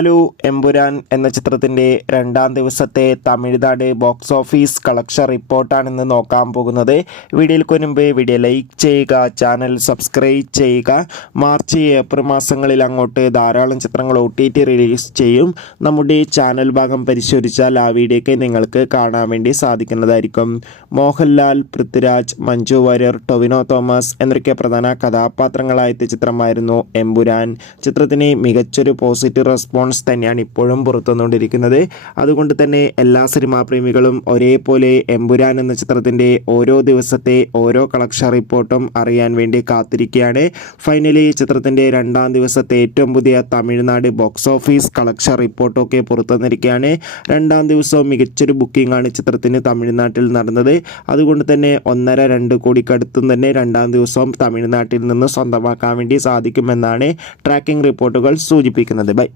Hello Empuraan എന്ന ചിത്രത്തിൻ്റെ രണ്ടാം ദിവസത്തെ തമിഴ്നാട് ബോക്സ് ഓഫീസ് കളക്ഷൻ റിപ്പോർട്ടാണ് ഇന്ന് നോക്കാൻ പോകുന്നത്. വീഡിയോയ്ക്ക് മുൻപ് വീഡിയോ ലൈക്ക് ചെയ്യുക, ചാനൽ സബ്സ്ക്രൈബ് ചെയ്യുക. മാർച്ച് ഏപ്രിൽ മാസങ്ങളിൽ അങ്ങോട്ട് ധാരാളം ചിത്രങ്ങൾ OTT റിലീസ് ചെയ്യും. നമ്മുടെ ചാനൽ ഭാഗം പരിശോധിച്ചാൽ ആ വീഡിയോയ്ക്ക് നിങ്ങൾക്ക് കാണാൻ വേണ്ടി സാധിക്കുന്നതായിരിക്കും. മോഹൻലാൽ, പൃഥ്വിരാജ്, മഞ്ജു വാര്യർ, ടൊവിനോ തോമസ് എന്നൊക്കെ പ്രധാന കഥാപാത്രങ്ങളായ ചിത്രമായിരുന്നു എമ്പുരാൻ. ചിത്രത്തിന് മികച്ചൊരു പോസിറ്റീവ് റെസ്പോൺസ് തന്നെയാണ് ഇപ്പോഴും പുറത്തുവന്നുകൊണ്ടിരിക്കുന്നത്. അതുകൊണ്ട് തന്നെ എല്ലാ സിനിമാ പ്രേമികളും ഒരേപോലെ എമ്പുരാൻ എന്ന ചിത്രത്തിൻ്റെ ഓരോ ദിവസത്തെ ഓരോ കളക്ഷൻ റിപ്പോർട്ടും അറിയാൻ വേണ്ടി കാത്തിരിക്കുകയാണ്. ഫൈനലി ചിത്രത്തിൻ്റെ രണ്ടാം ദിവസത്തെ ഏറ്റവും പുതിയ തമിഴ്നാട് ബോക്സ് ഓഫീസ് കളക്ഷൻ റിപ്പോർട്ടൊക്കെ പുറത്തുവന്നിരിക്കുകയാണ്. രണ്ടാം ദിവസവും മികച്ചൊരു ബുക്കിംഗ് ആണ് ചിത്രത്തിന് തമിഴ്നാട്ടിൽ നടന്നത്. അതുകൊണ്ട് തന്നെ 1.5-2 കോടിക്കടുത്തും തന്നെ രണ്ടാം ദിവസവും തമിഴ്നാട്ടിൽ നിന്ന് സ്വന്തമാക്കാൻ വേണ്ടി സാധിക്കുമെന്നാണ് ട്രാക്കിംഗ് റിപ്പോർട്ടുകൾ സൂചിപ്പിക്കുന്നത്. ബൈ.